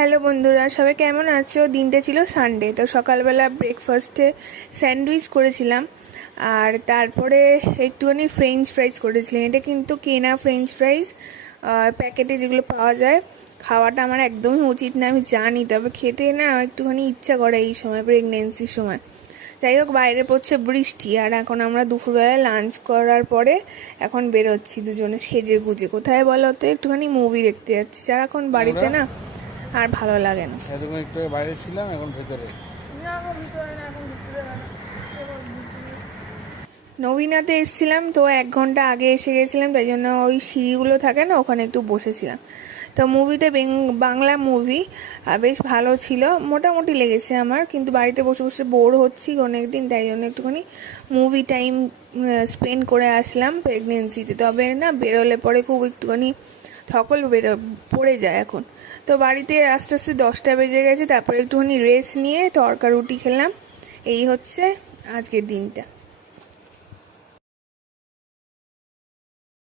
Hello বন্ধুরা, সবাই কেমন আছো? দিনটা ছিল সানডে, তো সকালবেলা ব্রেকফাস্টে স্যান্ডউইচ করেছিলাম আর তারপরে একটুখানি ফ্রেঞ্চ ফ্রাইজ করেছিলাম। এটা কিন্তু কেনা ফ্রেঞ্চ ফ্রাইজ, প্যাকেটে যেগুলো পাওয়া যায়। খাওয়াটা আমার একদমই উচিত না আমি জানি, তবে খেতে না একটুখানি ইচ্ছা করে এই সময়, প্রেগনেন্সির সময়। যাই হোক, বাইরে পড়ছে বৃষ্টি আর এখন আমরা দুপুরবেলায় লাঞ্চ করার পরে এখন বেরোচ্ছি দুজনে সেজে গুজে। কোথায় বলো তো? একটুখানি মুভি দেখতে যাচ্ছি, সারাক্ষণ বাড়িতে আমরা না আর ভালো লাগে না। এতক্ষণ একটু বাইরে ছিলাম, এখন ভেতরে। নবীনাতে এসেছিলাম তো 1 ঘন্টা আগে এসে গেছিলাম, তাই জন্য ওই সিঁড়িগুলো থাকে না, ওখানে একটু বসেছিলাম। তো মুভিটা বাংলা মুভি, বেশ ভালো ছিল, মোটামুটি লেগেছে আমার। কিন্তু বাড়িতে বসে বসে বোর হচ্ছি অনেকদিন, তাই জন্য একটুখানি মুভি টাইম স্পেন্ড করে আসলাম প্রেগনেন্সিতে। তবে না বেরোলে পরে খুব একটুখানি ধকল পড়ে যায় এখন। তো বাড়িতে আস্তে আস্তে 10টা বেজে গেছে, তারপরে একটুখানি রেস্ট নিয়ে তড়কা রুটি খেলাম। এই হচ্ছে আজকের দিনটা।